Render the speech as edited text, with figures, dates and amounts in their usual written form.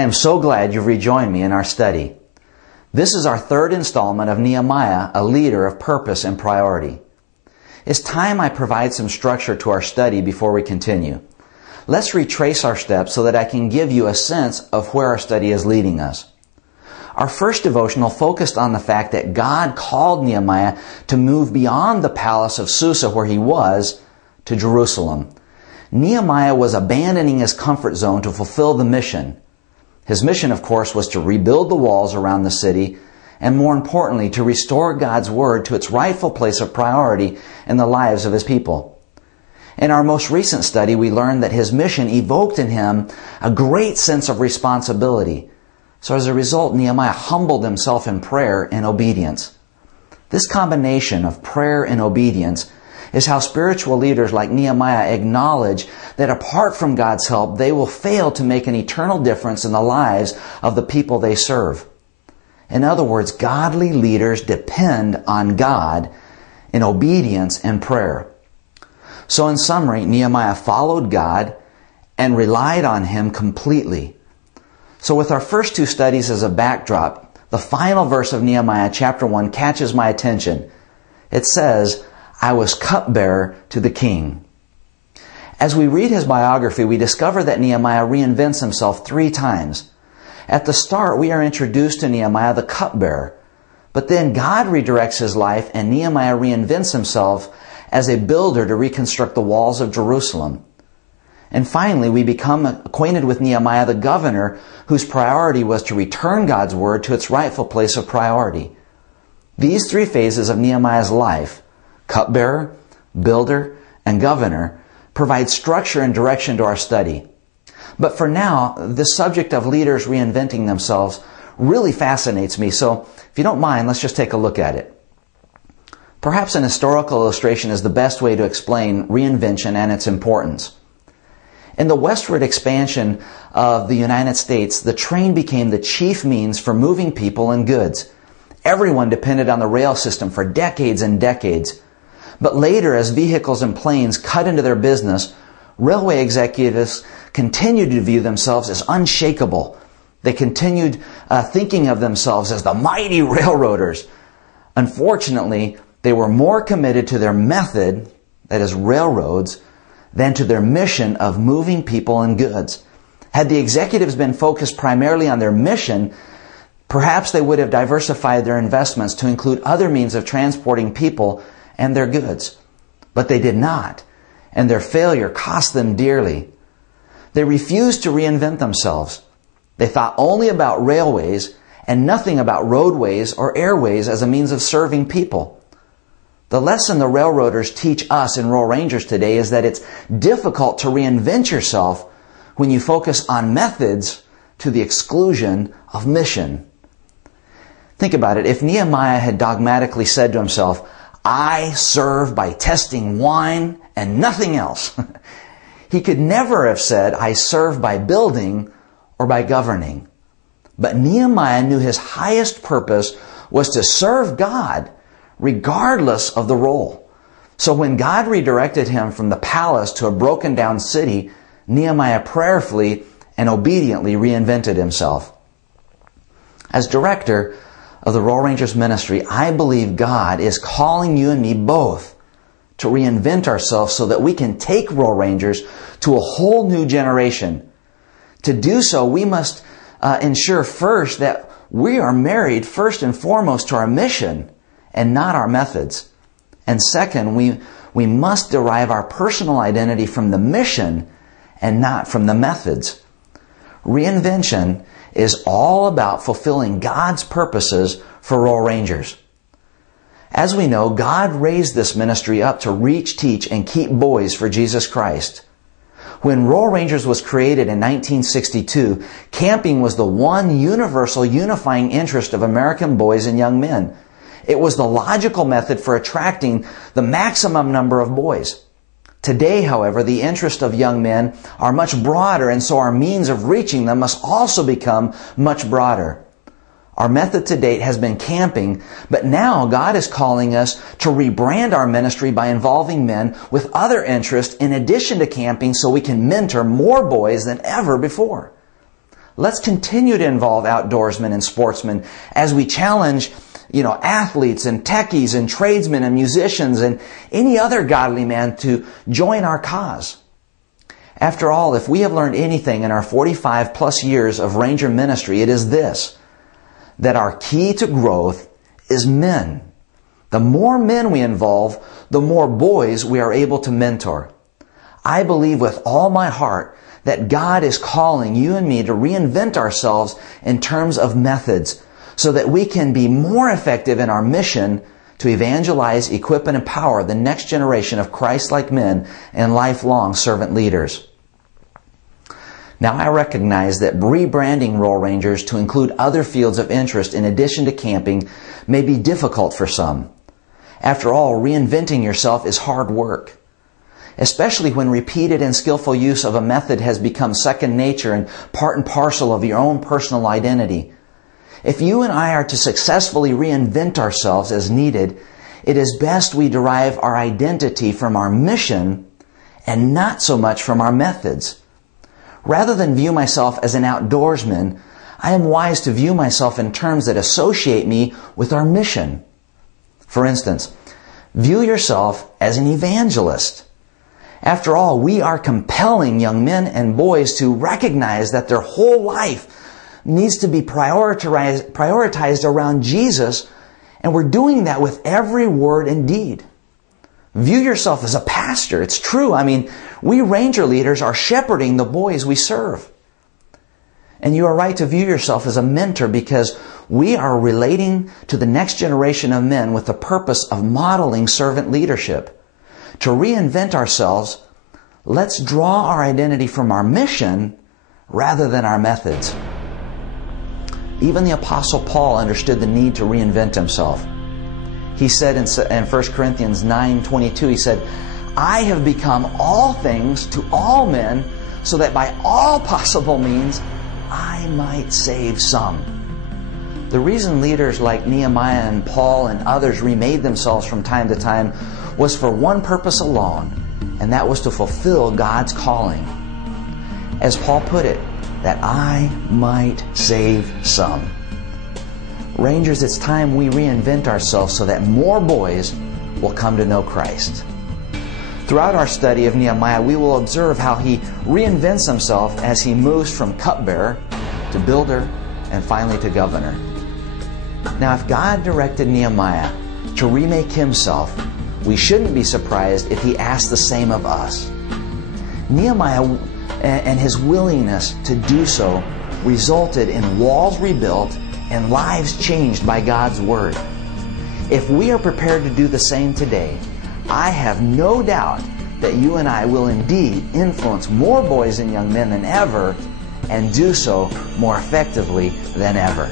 I am so glad you've rejoined me in our study. This is our third installment of Nehemiah, a leader of purpose and priority. It's time I provide some structure to our study before we continue. Let's retrace our steps so that I can give you a sense of where our study is leading us. Our first devotional focused on the fact that God called Nehemiah to move beyond the palace of Susa where he was to Jerusalem. Nehemiah was abandoning his comfort zone to fulfill the mission. His mission, of course, was to rebuild the walls around the city and, more importantly, to restore God's Word to its rightful place of priority in the lives of His people. In our most recent study, we learned that his mission evoked in him a great sense of responsibility. So as a result, Nehemiah humbled himself in prayer and obedience. This combination of prayer and obedience is how spiritual leaders like Nehemiah acknowledge that apart from God's help, they will fail to make an eternal difference in the lives of the people they serve. In other words, godly leaders depend on God in obedience and prayer. So in summary, Nehemiah followed God and relied on Him completely. So with our first two studies as a backdrop, the final verse of Nehemiah chapter 1 catches my attention. It says, I was cupbearer to the king. As we read his biography, we discover that Nehemiah reinvents himself 3 times. At the start, we are introduced to Nehemiah the cupbearer. But then God redirects his life and Nehemiah reinvents himself as a builder to reconstruct the walls of Jerusalem. And finally, we become acquainted with Nehemiah the governor, whose priority was to return God's Word to its rightful place of priority. These 3 phases of Nehemiah's life, cupbearer, builder, and governor, provide structure and direction to our study. But for now, the subject of leaders reinventing themselves really fascinates me, so if you don't mind, let's just take a look at it. Perhaps an historical illustration is the best way to explain reinvention and its importance. In the westward expansion of the United States, the train became the chief means for moving people and goods. Everyone depended on the rail system for decades and decades. But later, as vehicles and planes cut into their business, railway executives continued to view themselves as unshakable. They continued thinking of themselves as the mighty railroaders. Unfortunately, they were more committed to their method, that is railroads, than to their mission of moving people and goods. Had the executives been focused primarily on their mission, perhaps they would have diversified their investments to include other means of transporting people and their goods. But they did not, and their failure cost them dearly. They refused to reinvent themselves. They thought only about railways and nothing about roadways or airways as a means of serving people. The lesson the railroaders teach us in Rural Rangers today is that it's difficult to reinvent yourself when you focus on methods to the exclusion of mission. Think about it. If Nehemiah had dogmatically said to himself, I serve by testing wine and nothing else, he could never have said, I serve by building or by governing. But Nehemiah knew his highest purpose was to serve God regardless of the role. So when God redirected him from the palace to a broken down city, Nehemiah prayerfully and obediently reinvented himself. As director of the Rural Rangers ministry, I believe God is calling you and me both to reinvent ourselves so that we can take Rural Rangers to a whole new generation. To do so, we must ensure first that we are married first and foremost to our mission and not our methods. And second, we must derive our personal identity from the mission and not from the methods. Reinvention is all about fulfilling God's purposes for Rural Rangers. As we know, God raised this ministry up to reach, teach, and keep boys for Jesus Christ. When Rural Rangers was created in 1962, camping was the one universal unifying interest of American boys and young men. It was the logical method for attracting the maximum number of boys. Today, however, the interests of young men are much broader, and so our means of reaching them must also become much broader. Our method to date has been camping, but now God is calling us to rebrand our ministry by involving men with other interests in addition to camping so we can mentor more boys than ever before. Let's continue to involve outdoorsmen and sportsmen as we challenge, athletes and techies and tradesmen and musicians and any other godly man to join our cause. After all, if we have learned anything in our 45 plus years of Ranger ministry, it is this, that our key to growth is men. The more men we involve, the more boys we are able to mentor. I believe with all my heart that God is calling you and me to reinvent ourselves in terms of methods so that we can be more effective in our mission to evangelize, equip, and empower the next generation of Christ-like men and lifelong servant leaders. Now, I recognize that rebranding Royal Rangers to include other fields of interest in addition to camping may be difficult for some. After all, reinventing yourself is hard work, especially when repeated and skillful use of a method has become second nature and part and parcel of your own personal identity. If you and I are to successfully reinvent ourselves as needed, it is best we derive our identity from our mission and not so much from our methods. Rather than view myself as an outdoorsman, I am wise to view myself in terms that associate me with our mission. For instance, view yourself as an evangelist. After all, we are compelling young men and boys to recognize that their whole life needs to be prioritized around Jesus, and we're doing that with every word and deed. View yourself as a pastor. It's true. We Ranger leaders are shepherding the boys we serve. And you are right to view yourself as a mentor because we are relating to the next generation of men with the purpose of modeling servant leadership. To reinvent ourselves, let's draw our identity from our mission rather than our methods. Even the Apostle Paul understood the need to reinvent himself. He said in 1 Corinthians 9:22, he said, I have become all things to all men so that by all possible means I might save some. The reason leaders like Nehemiah and Paul and others remade themselves from time to time was for one purpose alone, and that was to fulfill God's calling. As Paul put it, that I might save some. Rangers, it's time we reinvent ourselves so that more boys will come to know Christ. Throughout our study of Nehemiah, we will observe how he reinvents himself as he moves from cupbearer to builder and finally to governor. Now, if God directed Nehemiah to remake himself, we shouldn't be surprised if he asked the same of us. Nehemiah and his willingness to do so resulted in walls rebuilt and lives changed by God's Word. If we are prepared to do the same today, I have no doubt that you and I will indeed influence more boys and young men than ever and do so more effectively than ever.